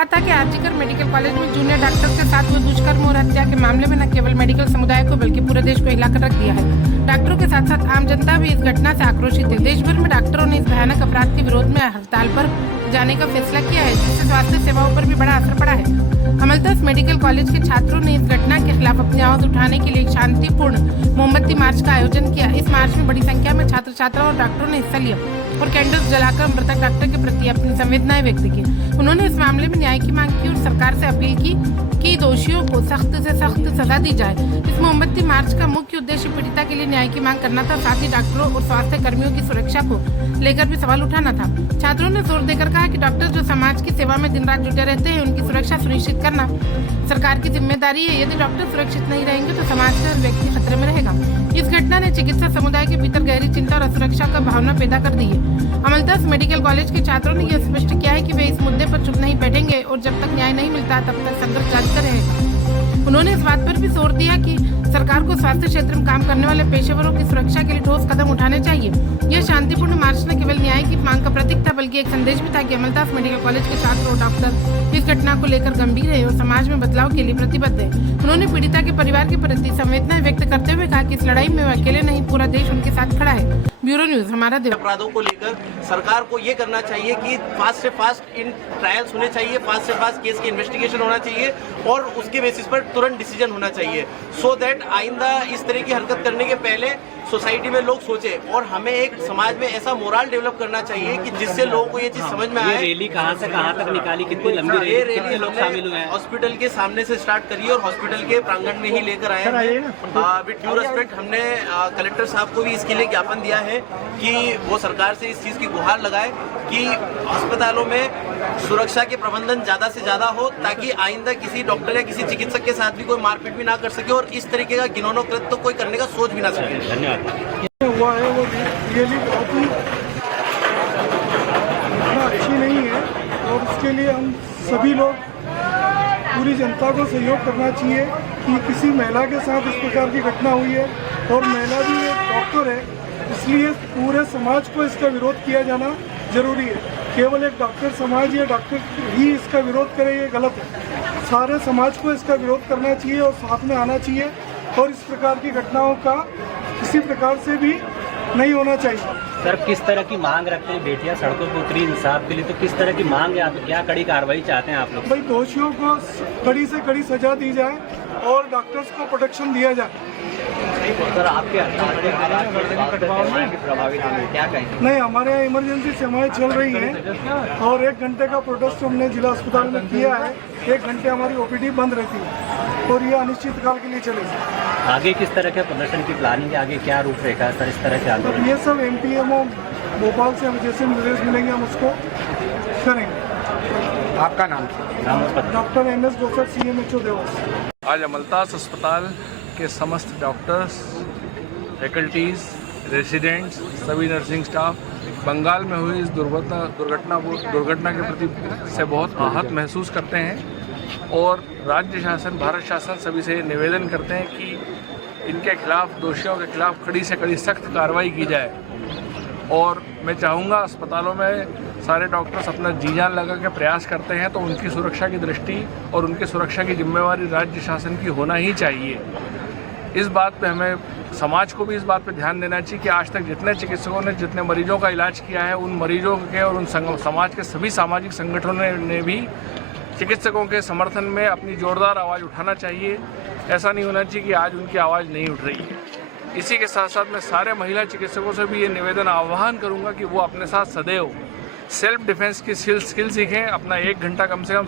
कोलकाता के RG Kar medical college में junior doctor के साथ हुए दुष्कर्म और हत्या के मामले में न केवल मेडिकल समुदाय को बल्कि पूरे देश को हिलाकर रख दिया है। डॉक्टरों के साथ साथ आम जनता भी इस घटना से आक्रोशित है। देश भर में डॉक्टरों ने इस भयानक अपराध के विरोध में हड़ताल पर जाने का फैसला किया है, जिससे स्वास्थ्य सेवाओं पर भी बड़ा असर पड़ा है। अमलतास मेडिकल कॉलेज के छात्रों ने इस घटना के खिलाफ अपनी आवाज उठाने के लिए एक शांतिपूर्ण मोमबत्ती मार्च का आयोजन किया। इस मार्च में बड़ी संख्या में छात्र छात्राओं और डॉक्टरों ने हिस्सा लिया और कैंडल्स जलाकर मृतक डॉक्टर के प्रति अपनी संवेदनाएं व्यक्त की। उन्होंने इस मामले में न्याय की मांग की और सरकार से अपील की कि दोषियों को सख्त से सख्त सजा दी जाए। इस मोमबत्ती मार्च का मुख्य उद्देश्य पीड़िता के लिए न्याय की मांग करना था, साथ ही डॉक्टरों और स्वास्थ्य कर्मियों की सुरक्षा को लेकर भी सवाल उठाना था। छात्रों ने जोर देकर कहा कि डॉक्टर जो समाज की सेवा में दिन रात जुटे रहते हैं, उनकी सुरक्षा सुनिश्चित करना सरकार की जिम्मेदारी है। यदि डॉक्टर सुरक्षित नहीं रहेंगे तो समाज का हर व्यक्ति खतरे में रहेगा। इस घटना ने चिकित्सा समुदाय के भीतर गहरी चिंता और असुरक्षा का भावना पैदा कर दी है। अमलतास मेडिकल कॉलेज के छात्रों ने यह स्पष्ट किया है कि वे इस मुद्दे पर चुप नहीं बैठेंगे और जब तक न्याय नहीं मिलता तब तक संघर्ष जारी रहेगा। उन्होंने इस बात पर भी जोर दिया कि सरकार को स्वास्थ्य क्षेत्र में काम करने वाले पेशेवरों की सुरक्षा के लिए ठोस कदम उठाने चाहिए। यह शांतिपूर्ण मार्च न केवल न्याय की मांग का प्रतीक था, बल्कि एक संदेश भी था कि अमलतास मेडिकल कॉलेज के छात्र और डॉक्टर इस घटना को लेकर गंभीर है और समाज में बदलाव के लिए प्रतिबद्ध है। उन्होंने पीड़िता के परिवार के प्रति संवेदनाएं व्यक्त करते हुए कहा कि इस लड़ाई में वे अकेले नहीं, पूरा देश उनके साथ खड़ा है। ब्यूरो न्यूज, हमारा देश। अपराधों को लेकर सरकार को ये करना चाहिए कि फास्ट से फास्ट इन ट्रायल्स होने चाहिए, फास्ट से फास्ट केस की इन्वेस्टिगेशन होना चाहिए और उसके बेसिस पर तुरंत डिसीजन होना चाहिए, सो दैट आइंदा इस तरह की हरकत करने के पहले सोसाइटी में लोग सोचें और हमें एक समाज में ऐसा मोरल डेवलप करना चाहिए कि जिससे लोगों को ये चीज समझ में आए। रैली कहाँ से कहाँ तक निकाली, कितनी लंबी रैली, कितने लोग शामिल हुए हैं? हॉस्पिटल के सामने से स्टार्ट करिए और हॉस्पिटल के प्रांगण में ही लेकर आए हैं। विद ड्यू रिस्पेक्ट, हमने कलेक्टर साहब को भी इसके लिए ज्ञापन दिया है कि वो सरकार से इस चीज की गुहार लगाए कि अस्पतालों में सुरक्षा के प्रबंधन ज्यादा से ज्यादा हो, ताकि आइंदा किसी डॉक्टर या किसी चिकित्सक के साथ भी कोई मारपीट भी ना कर सके और इस तरीके का घिनौना कृत्य तो कोई करने का सोच भी ना सके। धन्यवाद। हुआ है वो रियली बहुत ही अच्छी नहीं है और उसके लिए हम सभी लोग, पूरी जनता को सहयोग करना चाहिए कि किसी महिला के साथ इस प्रकार की घटना हुई है और महिला भी एक डॉक्टर है, इसलिए पूरे समाज को इसका विरोध किया जाना जरूरी है। केवल एक डॉक्टर समाज या डॉक्टर ही इसका विरोध करे ये गलत है। सारे समाज को इसका विरोध करना चाहिए और साथ में आना चाहिए और इस प्रकार की घटनाओं का किसी प्रकार से भी नहीं होना चाहिए। सर, किस तरह की मांग रखते हैं? बेटियां सड़कों पर उतरी इंसाफ के लिए, तो किस तरह की मांग है? आप क्या कड़ी कार्रवाई चाहते हैं आप लोग? भाई, दोषियों को कड़ी से कड़ी सजा दी जाए और डॉक्टर्स को प्रोटेक्शन दिया जाए। सर, आपके प्रभावित क्या कहेंगे? नहीं, हमारे यहाँ इमरजेंसी सेवाएं चल रही हैं और 1 घंटे का प्रोटेस्ट हमने जिला अस्पताल में किया है। 1 घंटे हमारी ओपीडी बंद रहती है और ये अनिश्चित काल के लिए चलेगी। आगे किस तरह के प्रदर्शन की प्लानिंग है? आगे क्या रूपरेखा है सर इस तरह के आंदोलन? ये सब MPMO भोपाल से हम जैसे निर्देश मिलेंगे हम उसको करेंगे। आपका नाम? Doctor MS डोसर, CMHO Dewas. आज अमलतास अस्पताल के समस्त डॉक्टर्स, फैकल्टीज़, रेसिडेंट्स, सभी नर्सिंग स्टाफ बंगाल में हुई इस दुर्घटना के प्रति से बहुत आहत महसूस करते हैं और राज्य शासन, भारत शासन सभी से निवेदन करते हैं कि इनके खिलाफ, दोषियों के खिलाफ कड़ी से कड़ी सख्त कार्रवाई की जाए। और मैं चाहूँगा अस्पतालों में सारे डॉक्टर्स अपना जी जान लगा के प्रयास करते हैं तो उनकी सुरक्षा की दृष्टि और उनकी सुरक्षा की जिम्मेवारी राज्य शासन की होना ही चाहिए। इस बात पे हमें, समाज को भी इस बात पे ध्यान देना चाहिए कि आज तक जितने चिकित्सकों ने जितने मरीजों का इलाज किया है, उन मरीजों के और उन समाज के सभी सामाजिक संगठनों ने भी चिकित्सकों के समर्थन में अपनी जोरदार आवाज़ उठाना चाहिए। ऐसा नहीं होना चाहिए कि आज उनकी आवाज़ नहीं उठ रही है। इसी के साथ साथ मैं सारे महिला चिकित्सकों से भी ये निवेदन आह्वान करूंगा कि वो अपने साथ सदैव सेल्फ डिफेंस की स्किल सीखें, अपना 1 घंटा कम से कम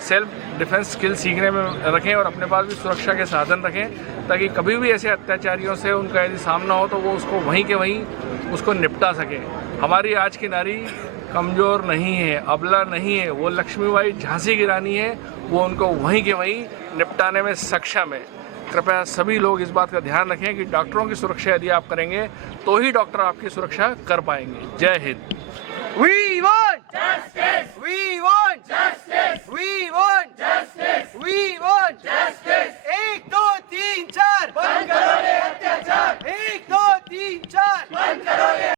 सेल्फ डिफेंस स्किल सीखने में रखें और अपने पास भी सुरक्षा के साधन रखें, ताकि कभी भी ऐसे अत्याचारियों से उनका यदि सामना हो तो वो उसको वहीं के वहीं उसको निपटा सकें। हमारी आज की नारी कमज़ोर नहीं है, अबला नहीं है, वो लक्ष्मीबाई झांसी की रानी है, वो उनको वहीं के वहीं निपटाने में सक्षम है। कृपया सभी लोग इस बात का ध्यान रखें कि डॉक्टरों की सुरक्षा यदि आप करेंगे तो ही डॉक्टर आपकी सुरक्षा कर पाएंगे। जय Hind. We want justice. We want justice. We want justice. We want justice. 1 2 3 4 बंद करो ये अत्याचार। 1 2 3 4 बंद करो।